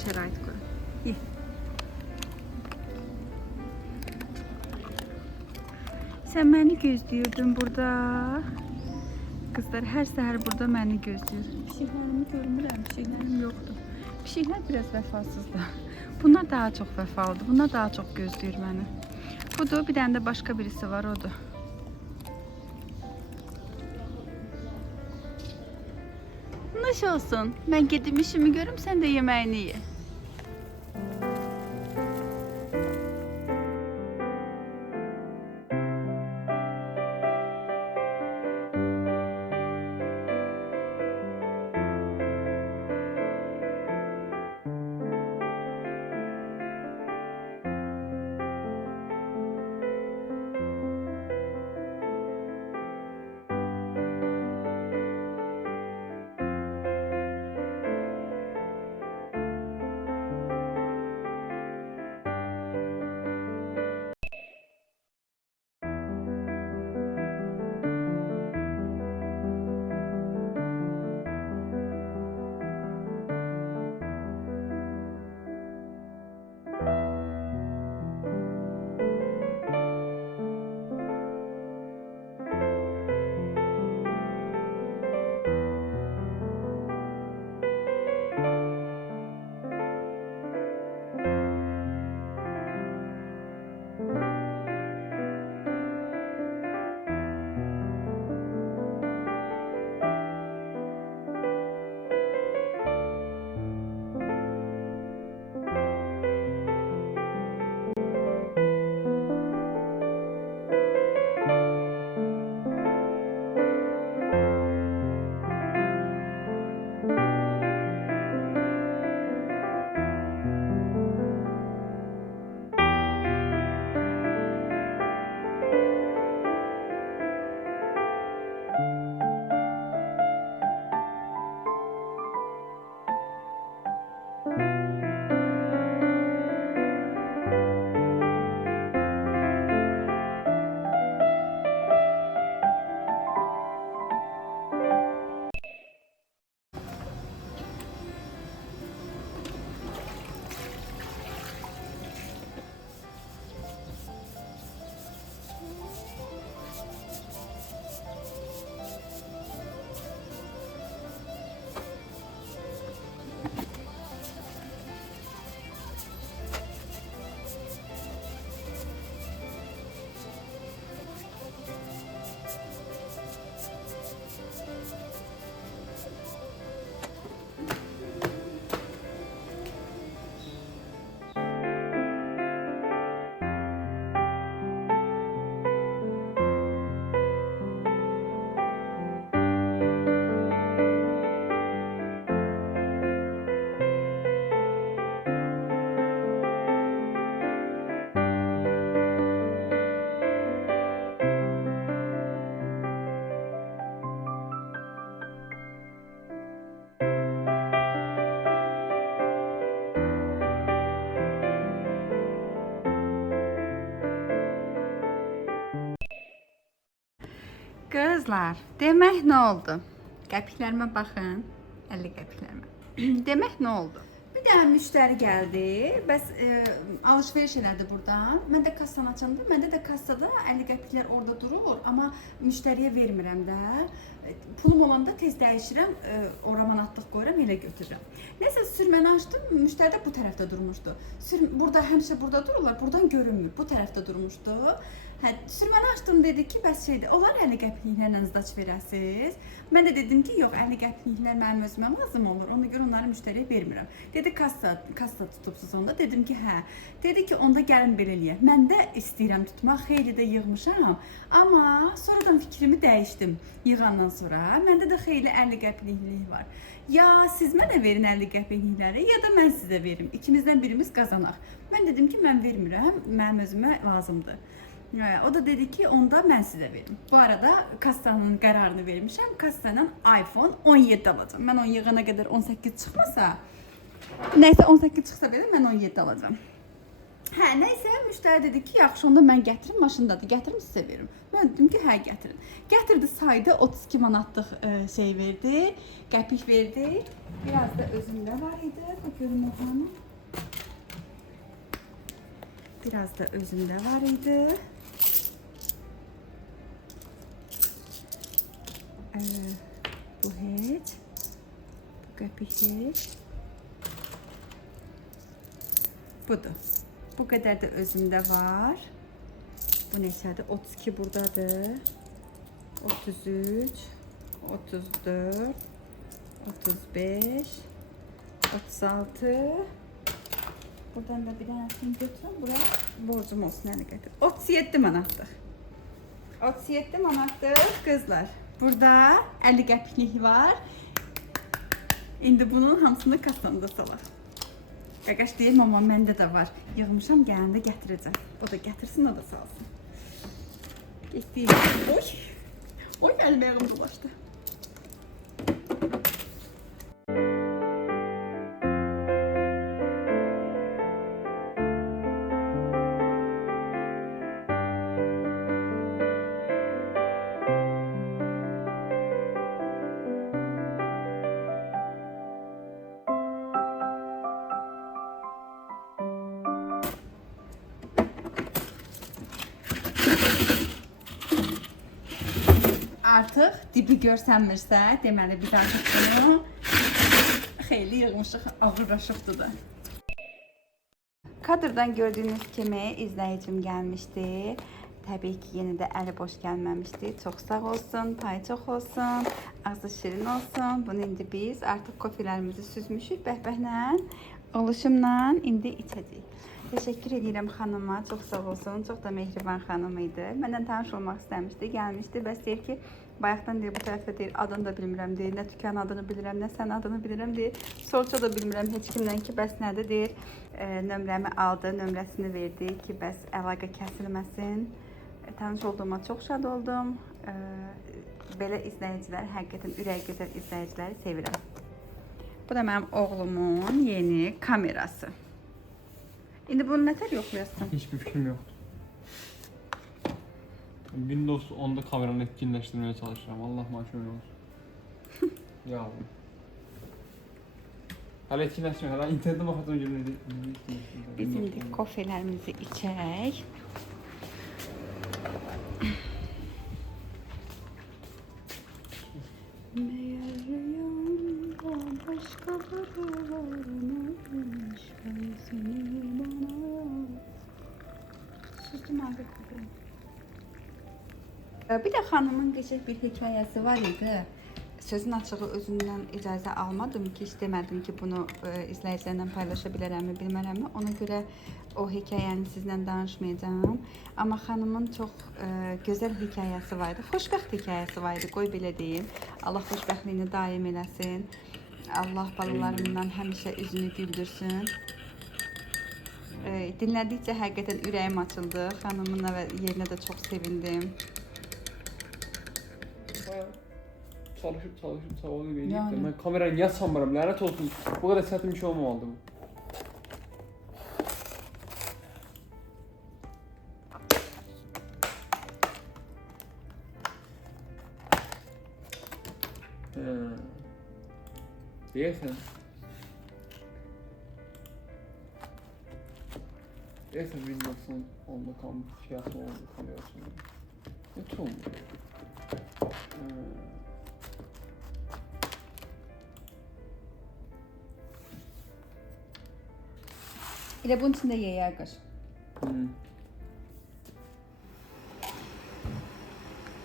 şərait qurun. Ye. Sən məni gözləyirdin burada. Qızlar hər səhər burada məni gözləyir. Pişiklərimi görmürəm, pişiklərim yoxdur. Pişiklər biraz vəfasızdır. Bunlar daha çox vəfalıdır. Bunlar daha çox gözləyir məni. Budur, bir dənə də başqa birisi var, odur. Nuş olsun. Mən gedim işimi görüm, sən də yeməyini ye. Kızlar, demək nə oldu? Qəpiklərimə baxın. 50 qəpiklərimə. Demək nə oldu? Bir dənə müştəri gəldi. Bəs alış-veriş elədi burdan. Mən də kassanı açanda, məndə də kassada 50 qəpiklər orada durur, amma müştəriyə vermirəm də. Pulum olanda tez dəyişirəm, ora manatlıq qoyuram, elə götürürəm. Nəsə sürməni açdım, müştəri də bu tərəfdə durmuşdu. Burada həmişə burada dururlar, buradan görünmür. Bu tərəfdə durmuşdu. Hə, sürməni açdım, dedi ki, bəs şeydir, onlar 50 qəpiklərlə zdaç verəsiz. Mən də dedim ki, yox, 50 qəpiklər mənim özümə lazım olur, ona görə onları müştəriyə vermirəm. Dedi, kassa tutubsuz onda. Dedim ki, hə. Dedi ki, onda gəlin belə eləyək. Mən də istəyirəm tutmaq, xeyli də yığmışam. Amma sonradan fikrimi dəyişdim yığandan sonra. Məndə də xeyli 50 qəpiklik var. Ya siz mənə verin 50 qəpiklikləri, ya da mən sizə verim. İkimizdən birimiz qazanaq. Mən dedim ki, mən vermirəm, mənim özümə lazımdır. O da dedi ki, onda mən sizə verim. Bu arada kassanın qərarını vermişəm. Kassanın iPhone 17 alacağım. Mən 10 yığana qədər 18 çıxmasa, nəysə 18 çıxsa belə mən 17 alacağım. Hə, nəysə müştəri dedi ki, yaxşı onda mən gətirim, maşındadır. Gətirim sizə verim. Mən dedim ki, hə gətirin. Gətirdi saydı 32 manatlıq şey verdi, qəpik verdi. Biraz da özündə var idi. Görün oxanı. Biraz da özündə var idi. Bu heç, bu qəpik heç, budur. Bu qədər də özümdə var. Bu neçədir? 32 buradadır. 33, 34, 35, 36. Buradan da bir dənəsini götürəm. Buraya borcum olsun, əli gətir. 37 manatlıq. 37 manatlıq qızlar. Burada 50 qəpiklik var. İndi bunun hamısını kassamda salaq. Qaqaş deyim, amma məndə də var. Yığmışam, gələndə gətirəcəm. O da gətirsin, o da salsın. Getdiyim. Oy! Oy, əlim ayağım dolaşdı. Artıq dibi görsənmirsə, deməli biz artıq bunu xeyli yığmışıq, ağırlaşıbdır da. Kadrdan gördüyünüz kimi izləyicim gəlmişdi. Təbii ki, yenə də əli boş gəlməmişdi. Çox sağ olsun, payı çox olsun, ağzı şirin olsun. Bunu indi biz artıq kofelərimizi süzmüşük bəhbəhlə, oluşumla indi içəcəyik. Təşəkkür edirəm xanıma, çox sağ olsun, çox da mehriban xanım idi. Məndən tanış olmaq istəmişdi, gəlmişdi. Bəs deyir ki, bayaqdan deyir, bu tərəfdə deyir, adını da bilmirəm deyir, nə dükkan adını bilirəm, nə sən adını bilirəm deyir. Sorça da bilmirəm heç kimdən ki, bəs nədir deyir, nömrəmi aldı, nömrəsini verdi ki, bəs əlaqə kəsilməsin. Tanış olduğuma çox şad oldum. Belə izləyicilər, həqiqətən ürək gözəl izləyiciləri sevirəm. Bu da mənim oğlumun yeni kamerası. İndi bunu nətər yoxlayasın? Hiçbir fikrim yoktu. Windows 10'da kameranı etkinleştirmeye çalışıyorum. Allah şöyle olsun. Yavrum. Hala etkinleşmiyor. Hala internete bakacağım cümleyi. Biz indi kofelerimizi içək. Meğer rüyamda başkaları varmış, ben seni bana... Sustum artık. Bir də xanımın qəşəng bir hekayəsi var idi. Sözün açığı özündən icazə almadım ki, heç demədim ki, bunu izləyicilərlə paylaşa bilərəmmi, bilmərəmmi. Ona görə o hekayəni sizlə danışmayacağım. Amma xanımın çox gözəl hekayəsi var idi. Xoşbəxt hekayəsi var idi, qoy belə deyim. Allah xoşbəxtliyini daim eləsin. Allah balalarından həmişə üzünü güldürsün. Dinlədikcə həqiqətən ürəyim açıldı. Xanımın yerinə də çox sevindim. Çalışıp sağlığı vereyim. Yani. Ben kamerayı niye sanmıyorum, lanet olsun. Bu kadar sertim bir şey olmamalı bu. Deyəsən. Deyəsən Windows'un onda fiyatı oldu kamerasının. Ne ton? Elə bunun içində yeyər qış.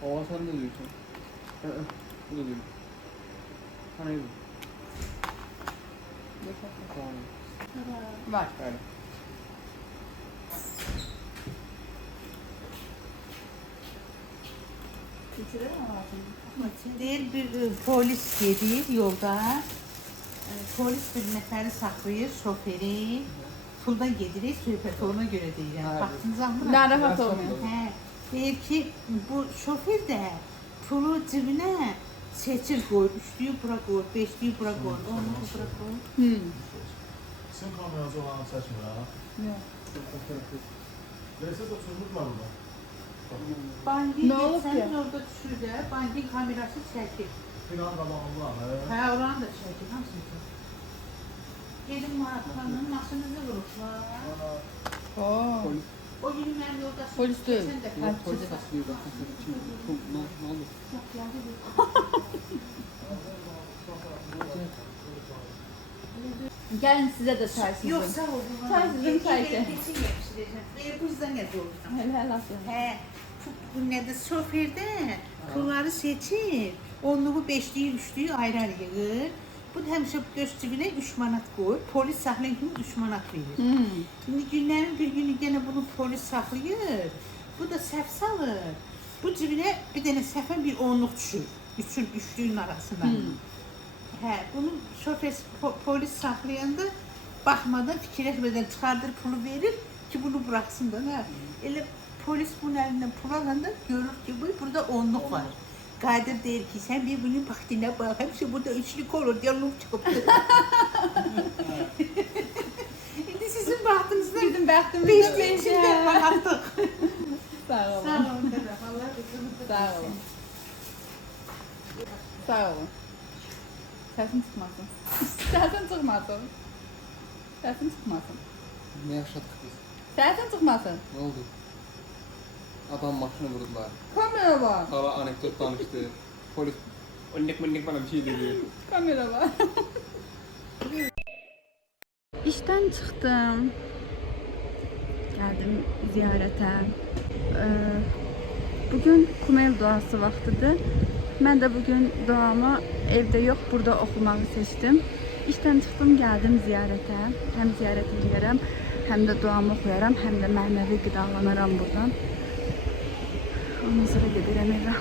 Hava sen ne diyorsun? Bu da diyor. Hani bu? Tamam. Var. Öyle. Deyir bir polis gedir yolda. Polis bir nəfəri saxlayır, şoförü. Puldan gedirik, söhbət ona görə deyirəm. Hə, Vaxtınızı almıram. Narahat olmayın. Hə, deyir ki, bu şoför də pulu cibinə seçir qoyur. Üçlüyü bura qoyur, beşliyi bura qoyur, onluğu bura qoyur. Sim kamerası olanı seçmir ha. Yox. Neyse de çözmüşler burada. Banki Nə olub geçsəniz ki? orada düşür də, bankin kamerası çəkir. Filan qabağında Hə, oranı da çəkir, hamısını çəkir. Gedin Maratxanın maşınızı vurublar. Oo. Polis. O gün mənim yoldaşım Polis deyil. keçən dəfə Polis hapçıda. saklıyor bak. Ne oldu? Yox, yazı yox. Gəlin sizə də çay sizin. Yox, sağ ol. Çay sizin, çay içək. Keçin yapışdıracağım. Bu yüzden ne doğrudan. Helal olsun. Hə, bu nədir? Şofördə pulları seçir. Onluğu, beşliyi, üçlüyü ayrı yığır. Bu da həmişə göz cibinə 3 manat qoyur. Polis saxlayan kimi 3 manat verir. Şimdi günlərin bir günü gene bunu polis saxlayır. Bu da səhv salır. Bu cibinə bir dənə səhvə bir onluq düşür. Üçün üçlüyün arasına. Hə, bunu şoför polis saxlayanda baxmadan, fikirləşmədən çıxardır, pulu verir ki bunu bıraksın da. Hə. Elə polis bunun əlindən pul alanda görür ki burada onluq var. Qadir deyir ki, sən bir bunun vaxtına bax, həmişə burada üçlük olur, onluq çıxıbdır. İndi sizin vaxtınızda Bizim bəxtimiz beşliyin içində baxatdıq. Sağ olun. Sağ olun, tərəf. Allah qızınızı Sağ olun. Sağ olun. Səsin çıxmasın. Səsin çıxmasın. Səsin çıxmasın. Ne yaşadık biz? Səsin çıxmasın. Ne oldu? Adam maşını vurdular. Kamera var. Hala anekdot danıştı. Polis önlük bana bir şey dedi. Kamera var. İşten çıktım. Geldim ziyarete. Bugün Kumel duası vaktidir. Ben de bugün duamı evde yok, burada okumayı seçtim. İşten çıktım, geldim ziyarete. Hem ziyaret edirəm, hem de duamı okuyaram, hem de mənəvi qidalanaram buradan. Ondan sonra gedirəm evə.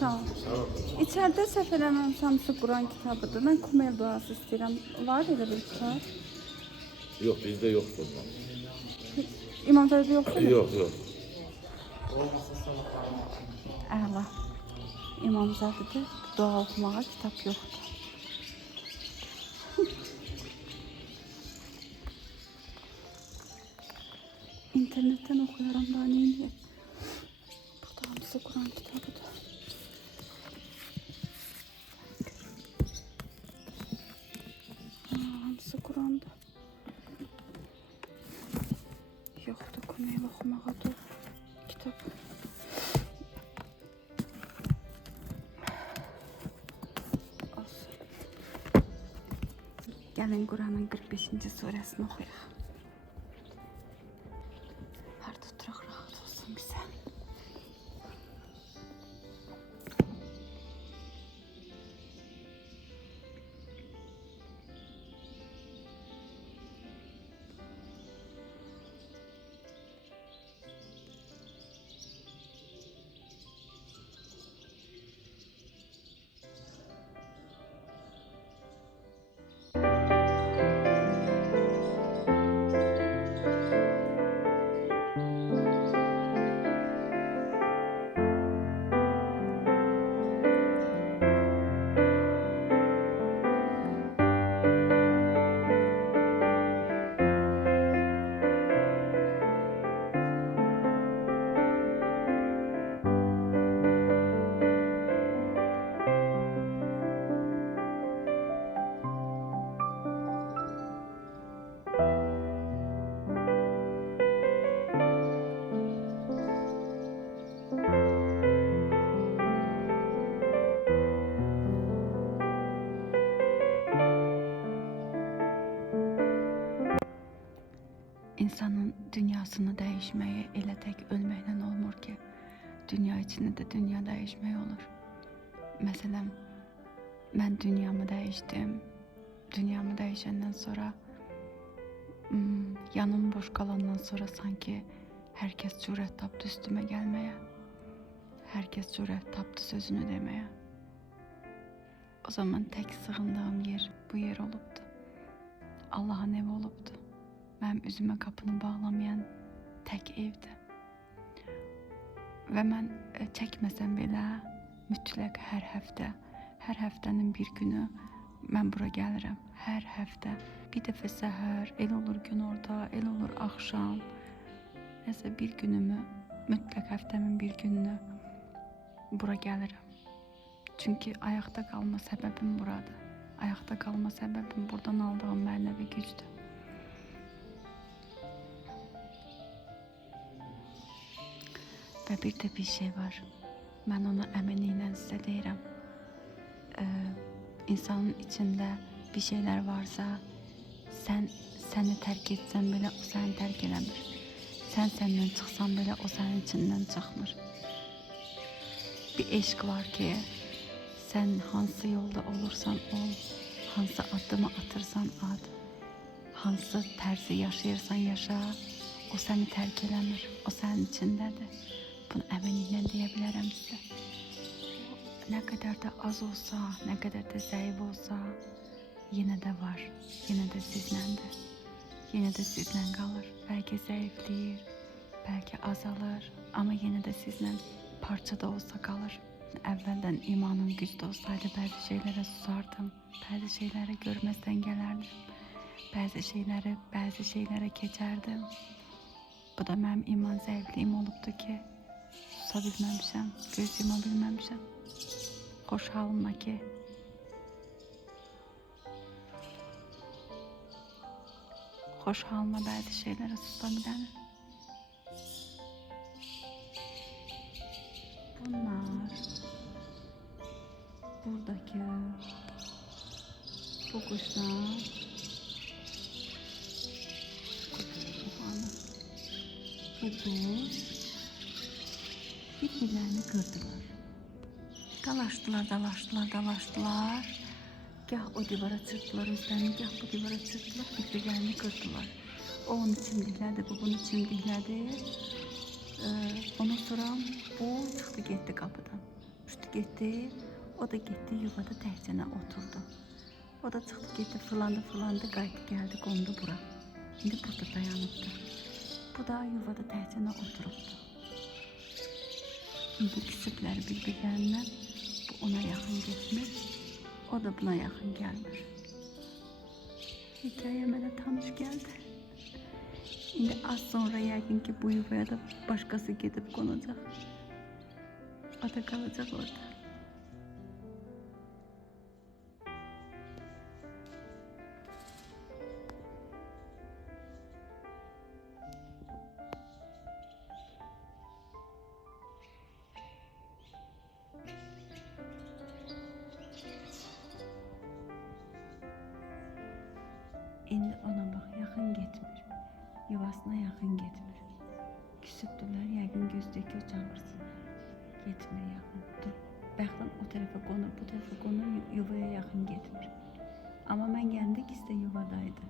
Sağ ol. İçeride səhv eləməmsəmsə Quran kitabıdır. Mən Kumel duası istəyirəm. Var elə bir kitab? Yok bizde yok bunlar. İmamzadədə yoxdur mu? Yok yok. Əla. İmamzadədə dua oxumağa kitab yoxdur. İnternetten oxuyaram da neyini? Burada hamısı Quran kitabıdır. Hamısı Quran'da. Yoxdur, Kumel oxumağa da kitab. Olsun. Gəlin Quranın 45-ci surəsini oxuyaq. Harda oturaq rahat olsun bizə. dünyasını dəyişməyi elə tək ölməklə olmur ki, dünya içində də dünya dəyişmək olur. Məsələn, mən dünyamı dəyişdim. Dünyamı dəyişəndən sonra yanım boş qalandan sonra sanki hər kəs cürət tapdı üstümə gəlməyə. Hər kəs cürət tapdı sözünü deməyə. O zaman tək sığındığım yer bu yer olubdu. Allahın evi olubdu. Mənim üzümə qapını bağlamayan tək evdir. Və mən çəkməsəm belə mütləq hər həftənin bir günü mən bura gəlirəm. Hər həftə bir dəfə səhər, el olur günorta, el olur axşam. Nəsə bir günümü, mütləq həftəmin bir gününü bura gəlirəm. Çünki ayaqda qalma səbəbim buradır. Ayaqda qalma səbəbim buradan aldığım mənəvi gücdür. Və bir də bir şey var. Mən ona əminliklə sizə deyirəm. İnsanın içində bir şeylər varsa, sən səni tərk etsən belə o səni tərk eləmir. Sən səndən çıxsan belə o sənin içindən çıxmır. Bir eşq var ki, sən hansı yolda olursan ol, hansı addımı atırsan at, hansı tərzi yaşayırsan yaşa, o səni tərk eləmir, o sənin içindədir. Bunu əminliklə deyə bilərəm sizə. Nə qədər də az olsa, nə qədər də zəif olsa, yenə də var, yenə də sizləndir. Yenə də sizlə qalır. Bəlkə zəifləyir, bəlkə azalır, amma yenə də sizlə parça da olsa qalır. Əvvəldən imanım güclü olsaydı bəzi şeylərə susardım, bəzi şeyləri görməzdən gələrdim, bəzi şeylərə keçərdim. Bu da mənim iman zəifliyim olubdu ki, susa bilməmişəm, göz yuma bilməmişəm. Xoş halımla ki, xoş halma bəzi şeylərə susa bilənəm. Bunlar buradaki bu kuşlar bu birbirlerini kırdılar. Dalaştılar. Gah o divara çırptılar özlerini, gah bu divara çırptılar, birbirlerini kırdılar. O onu çimdiklədi, bu bunu çimdiklədi. Ondan sonra bu çıxdı getdi qapıdan. Uçdu getdi, o da getdi yuvada təhcənə oturdu. O da çıxdı getdi, fırlandı, qayıtdı, gəldi, qondu bura. İndi burada dayanıbdı. Bu da yuvada təhcənə oturubdu. İndi küsüblər bir-birlərindən, bu ona yaxın getmir, o da buna yaxın gəlmir. Hikayə mənə tanış gəldi. İndi az sonra yəqin ki bu yuvaya da başqası gedib qonacaq. O da qalacaq orada. İndi ona bax, yaxın getmir. Yuvasına yaxın getmir. Küsübdülər, yəqin gözləyir ki, o çağırsın. Getmir yaxın. Dur, bəxtən o tərəfə qonur, bu tərəfə qonur, yuvaya yaxın getmir. Amma mən gəndə ikisi də yuvadaydı.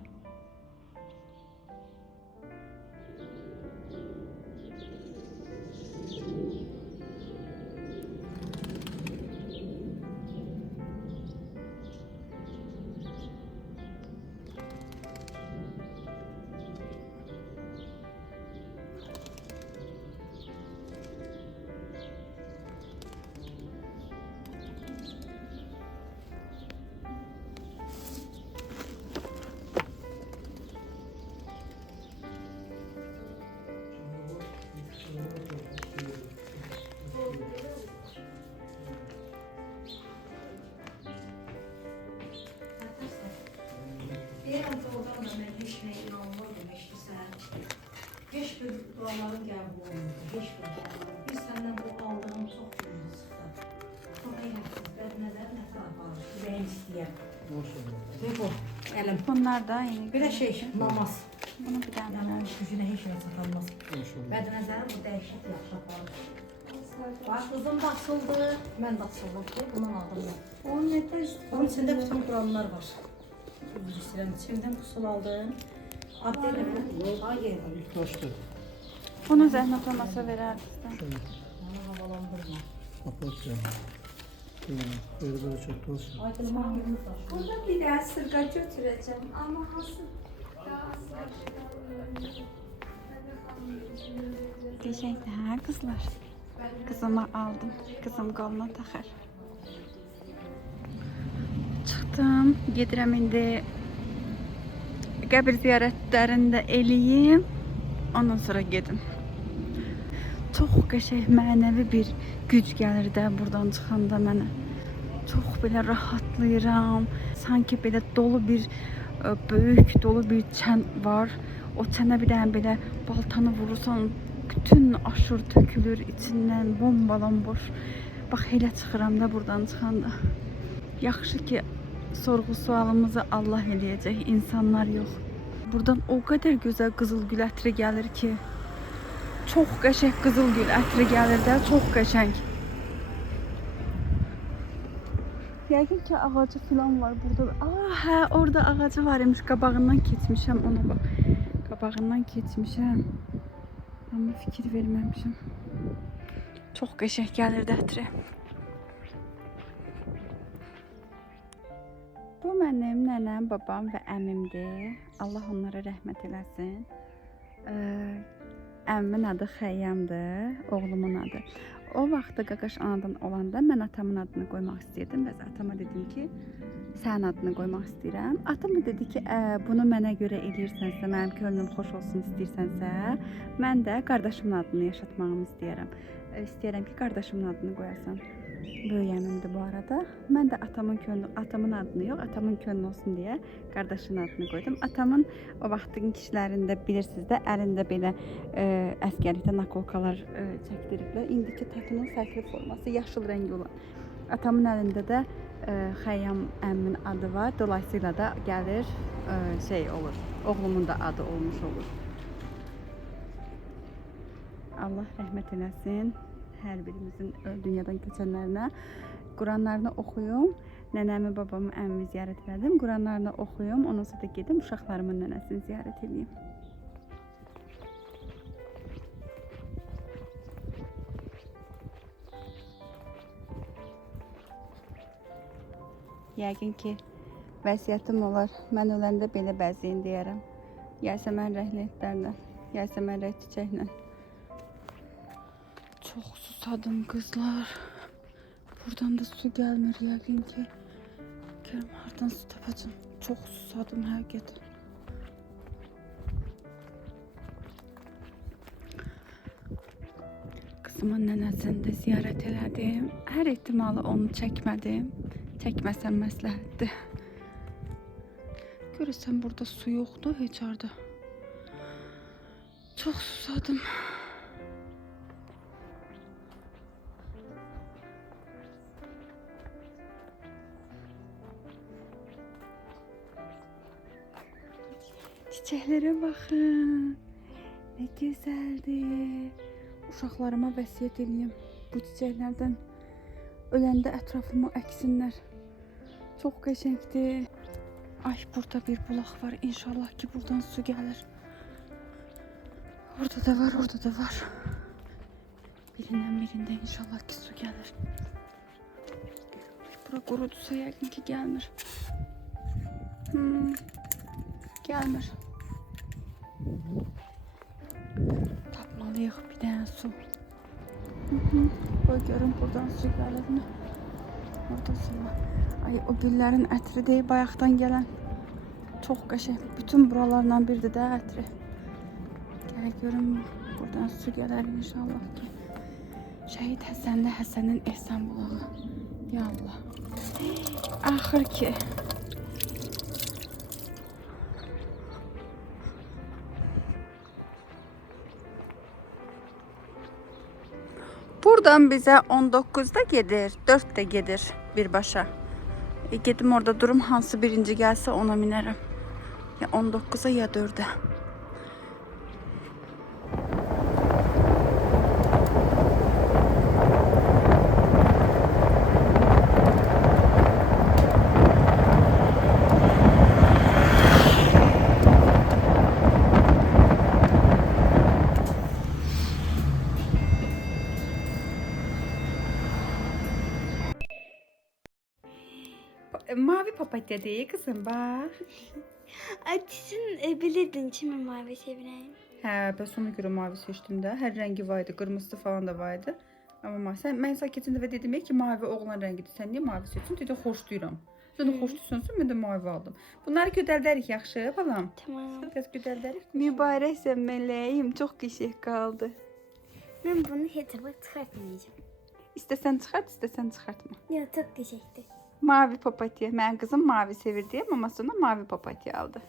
Deyirəm doğrudan da mən heç nəyə inanmırdım, eşitsən. Heç bir dualarım qəbul olmadı, heç bir dualarım. Biz səndən bu aldığım çox gözü çıxdı. Çox eləksiz, bədnəzər nə tərəf alır, ürəyim istəyər. Ve bu, əlim. Bunlar da yeni Bir də şey, namaz. Bunu bir dənə. Yani gücüne hiç şey sakalmaz. İnşallah. Bədənə zərər bu dəhşət yaxşı aparır. Bax qızım basıldı. Mən də basıldım ki, bundan aldım mən. O nədir? Onun içində bütün qurallar var. Üzr istəyirəm. İçimdən pusul aldım. Adıyla belə. Hayır. İlk başta. Bunu zəhmət olmasa verərdiniz. Onu havalandırma. Kapat yani. Böyle çok olsun. Aydın mahkumuz var. Burada bir də sırğa götürəcəm, amma hansı daha Qəşəngdir hə qızlar. Qızıma aldım. Qızım qoluna taxar. Çıxdım. Gedirəm indi qəbir ziyarətlərini də eləyim. Ondan sonra gedim. Çox qəşəng mənəvi bir güc gəlir də buradan çıxanda mənə. Çox belə rahatlayıram. Sanki belə dolu bir böyük dolu bir çən var. O çənə bir dənə belə baltanı vurursan bütün aşır tökülür içindən bombalan boş. Bax elə çıxıram da buradan çıxanda. Yaxşı ki sorğu sualımızı Allah eləyəcək, insanlar yox. Buradan o qədər gözəl qızıl gül ətri gəlir ki, çox qəşəng qızıl gül ətri gəlir də, çox qəşəng. Yəqin ki ağacı falan var burada. Aa, hə, orada ağacı var imiş. Qabağından keçmişəm ona bax. Qabağından keçmişəm. Amma fikir verməmişəm. Çox qəşəng gəlir də ətri. Bu mənim nənəm, babam və əmimdir. Allah onlara rəhmət eləsin. Əmmin adı Xəyyamdır, oğlumun adı. O vaxtda Qaqaş anadan olanda mən atamın adını qoymaq istəyirdim. Bəs atama dedim ki, sənin adını qoymaq istəyirəm. Atam da dedi ki, bunu mənə görə eləyirsənsə, mənim könlüm xoş olsun istəyirsənsə, mən də qardaşımın adını yaşatmağımı istəyirəm. İstəyirəm ki, qardaşımın adını qoyasan. Böyük əmimdir bu arada. Mən də atamın adını yox, atamın könlü olsun deyə qardaşının adını qoydum. Atamın o vaxtın kişilərində bilirsiniz də əlində belə əskərlikdə nakolkalar çəkdiriblər. İndiki tatunun fərqli forması yaşıl rəngi olan. Atamın əlində də Xəyyam əmmin adı var. Dolayısıyla da gəlir şey olur. Oğlumun da adı olmuş olur. Allah rəhmət eləsin. Hər birimizin dünyadan keçənlərinə Quranlarını oxuyum. Nənəmi, babamı, əmmimi ziyarət elədim. Quranlarını oxuyum. Ondan sonra da gedim uşaqlarımın nənəsini ziyarət edeyim. Yəqin ki vəsiyyətim olar. Mən öləndə belə bəziyin deyərəm. Yasəmən rəhlətlərlə, Yasəmən rəh çiçəklə. Çok susadım kızlar. Buradan da su gelmir yəqin ki. Görüm hardan su tapacağım. Çok susadım həqiqətən. Kızımın nənəsini də ziyarət elədim. Hər ehtimalı onu çəkmədim. Çəkməsəm məsləhətdir. Görürsən burada su yoxdur heç harda. Çok susadım. Çiçeklere bakın. Ne güzeldir. Uşaqlarıma vəsiyyət edeyim. Bu çiçeklerden öləndə ətrafımı əksinlər. Çok qəşəngdir. Ay burada bir bulaq var. İnşallah ki buradan su gəlir. Orada da var, orada da var. Birinde inşallah ki su gəlir. Ay, bura qurudursa yəqin ki gəlmir. Gəlmir. Tapmalıyıq bir dənə su. Qoy görüm buradan su gəlir mi? Orada su var. Ay o güllərin ətri deyib bayaqdan gələn. Çox qəşəng. Bütün buralarla birdir də ətri. Gəl görüm buradan su gələr inşallah ki. Şəhid Həsənli Həsənin Ehsan bulağı. Ya Allah. Axır ki. Buradan bize 19'da gedir, 4'de gedir birbaşa. Gedim orada durum hansı birinci gelse ona minerim. Ya 19'a ya 4'e. Mavi papatya diye kızım bak. Sen bilirdin kimi mavi sevirəm. Hə, bəs ona görə mavi seçdim də. Hər rəngi var idi, qırmızısı falan da var idi. Amma mən sənə keçən dəfə dedim ki, mavi oğlan rəngidir. Sən niyə mavi seçdin? Dedim, xoşlayıram. Sən də xoşlayırsan, mən də mavi aldım. Bunları gödəldərik yaxşı, balam. Tamam. Biraz gödəldərik. Mübarəksən mələyim, çox qəşəng qaldı. Mən bunu heç vaxt çıxartmayacağam. İstəsən çıxart, istəsən çıxartma. Yox, çox qəşəngdir. Mavi papatya. Mənim qızım mavi sevir deyə maması ona mavi papatya aldı.